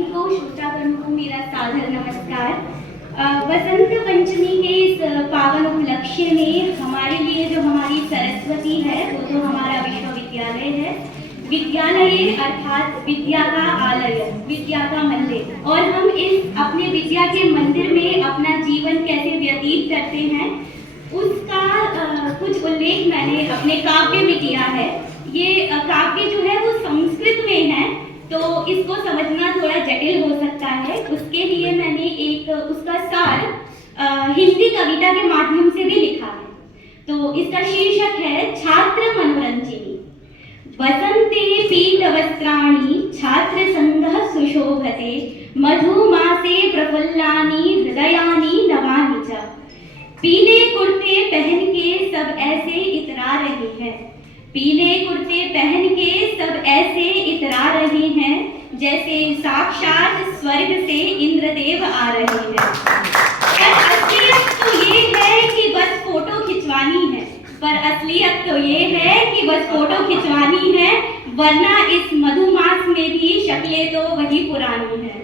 सभी को श्रोतागण को मेरा सादर नमस्कार। वसंत पंचमी के इस पावन उपलक्ष्य में हमारे लिए जो हमारी सरस्वती है वो तो हमारा विश्वविद्यालय है। विद्यालय अर्थात विद्या का आलय, विद्या का मंदिर, और हम इस अपने विद्या के मंदिर में अपना जीवन कैसे व्यतीत करते हैं उसका कुछ उल्लेख मैंने अपने काव्य में किया है। ये काव्य जो है वो संस्कृत में है, तो इसको समझना थोड़ा जटिल हो सकता है। उसके लिए मैंने एक उसका सार हिंदी कविता के माध्यम से भी लिखा है। तो इसका शीर्षक है छात्र मनोरंजनी। वसंते पीतवस्त्राणि छात्र संघः सुशोभते, मधुमासे प्रफुल्लानि हृदयानि नवानि च। पीले कुर्ते पहन के सब ऐसे इतरा रहे हैं, पीले कुर्ते पहन के सब ऐसे इतरा रहे हैं जैसे साक्षात स्वर्ग से इंद्रदेव आ रहे हैं। असलियत तो ये है कि बस फोटो खिंचवानी है, पर असलियत तो ये है कि बस फोटो खिंचवानी है, वरना इस मधुमास में भी शक्लें तो वही पुरानी है।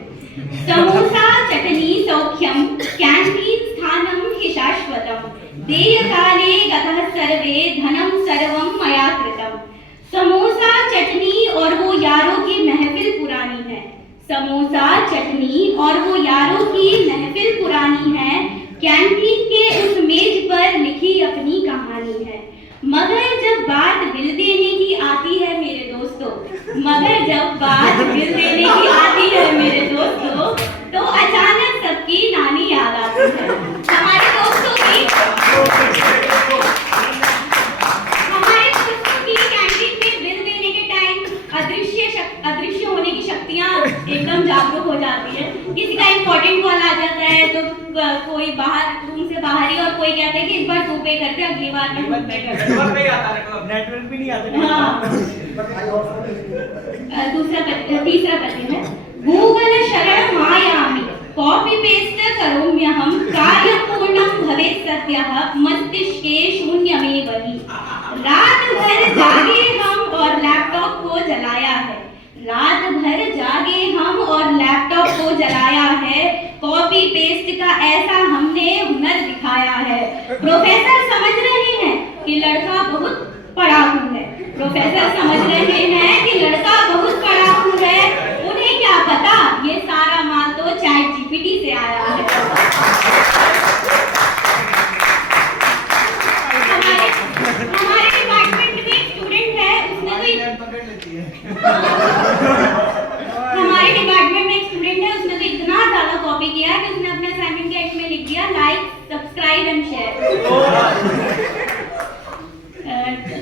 समोसा चटनी सौख्यम कैंटीन स्थानम हि शाश्वतम, देयकाले गतः सर्वे धनम सर्वम मया कृतम। समोसा चटनी और वो यारों की महफिल पुरानी है, समोसा चटनी और वो यारों की महफिल पुरानी है, कैंटीन के उस मेज पर लिखी अपनी कहानी है। मगर जब बात बिल देने की आती है मेरे दोस्तों, मगर जब बात बिल देने की आती है मेरे दोस्तों, तो अचानक सबकी नानी याद आती है। हमारे दोस्तों की कैंटीन में बिल देने के टाइम अदृश्य होने की शक्तियां एकदम जागरूक हो जाती है। किसी का इंपॉर्टेंट कॉल आ जाता है तो कोई बाहर रूम से बाहर ही, और कोई कहता है कि इस बार तू पे करते, अगली बार मैं पे करते। नेटवर्क भी नहीं आता। हाँ। तीसरा पद्य है गूगल शरण मायामि कॉपी पेस्ट करोम्यहं, कार्यं पूर्णं भवेत् सद्यः मस्तिष्के शून्यमेव हि। रात भर जागे हम और लैपटॉप को जलाया है, रात भर जागे हम और लैपटॉप को जलाया है, कॉपी पेस्ट का ऐसा हमने हुनर दिखाया है। प्रोफेसर समझ रहे हैं कि लड़का बहुत पढ़ाकू है, प्रोफेसर समझ रहे हैं कि लड़का बहुत पढ़ाकू है, उन्हें क्या पता ये सारा माल तो चैट जीपीटी से आया है। हमारे डिपार्टमेंट में एक स्टूडेंट है, उसने तो इतना ज्यादा कॉपी किया कि उसने अपने असाइनमेंट के एंड में लिख दिया लाइक सब्सक्राइब एंड शेयर।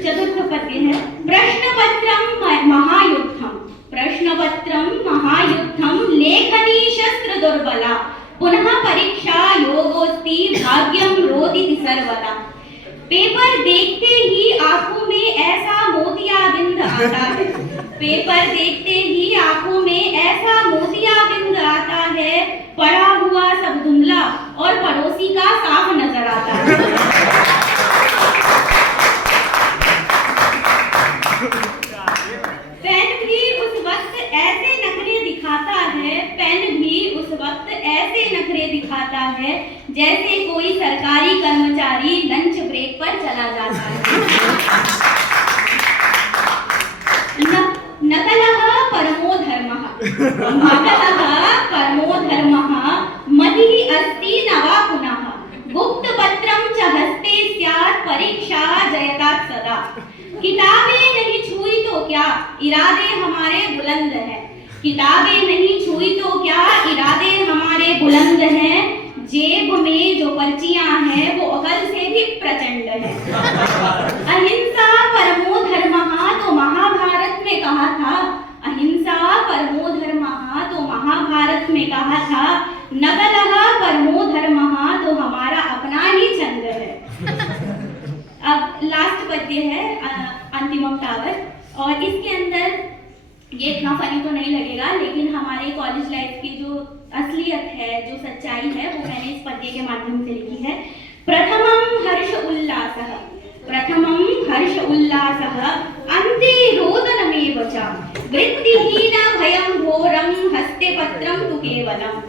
चतुर्थ पद्य है प्रश्नपत्रम महायुद्धम, प्रश्नपत्रम महायुद्धम लेखनी शस्त्र दुर्बला, पुनः परीक्षा योगोस्ति भाग्यम रोदिति सर्वदा। पेपर देखते ही आंखों में ऐसा मोतियाबिंद आता है, पेपर देखते ही आंखों में ऐसा मोतियाबिंद आता है, पड़ा हुआ सब धुंधला और पड़ोसी का साफ नजर आता है। पेन भी उस वक्त ऐसे नखरे दिखाता है, पेन भी उस वक्त ऐसे नखरे दिखाता है जैसे कोई सरकारी कर्मचारी लंच ब्रेक पर चला जाता है। नकलः परमो धर्मः, नकलः परमो धर्मः, मतिः अस्ति नवा पुनः, गुप्त पत्रम च हस्ते स्यात् परीक्षा जयतात् सदा। किताबें नहीं छुई तो क्या इरादे हमारे बुलंद हैं, किताबें नहीं छुई तो क्या इरादे हमारे बुलंद हैं, जेब में जो पर्चियां हैं वो अकल से भी प्रचंड है। अहिंसा परमो धर्मः तो महाभारत में कहा था, अहिंसा परमो धर्मः तो महाभारत में कहा था, नकलः परमो धर्मः तो हमारा अपना ही छंद है। अब लास्ट पद्य है अंतिमम टावर, और इसके अंदर ये इतना फनी तो नहीं लगेगा, लेकिन हमारे कॉलेज लाइफ की जो असलियत है, जो सच्चाई है, वो मैंने इस पद्य के माध्यम से लिखी है। प्रथमं हर्ष उल्लासः, प्रथमं हर्ष उल्लासः, अन्ते रोदनमेव त्वचा वृत्तिहीन भयं घोरं हस्ते पत्रं तु केवलम।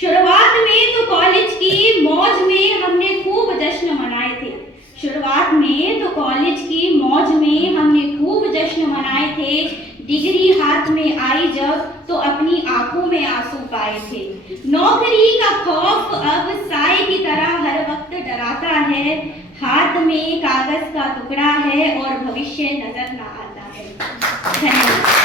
शुरुआत में तो कॉलेज की मौज में हमने खूब जश्न मनाए थे। शुरुआत में तो कॉलेज की मौज में हमने खूब जश्न मनाए थे। डिग्री हाथ में आई जब तो अपनी आंखों में आंसू पाए थे। नौकरी का खौफ अब साए की तरह हर वक्त डराता है। हाथ में कागज का टुकड़ा है और भविष्य नजर ना आता है। धन्यवाद।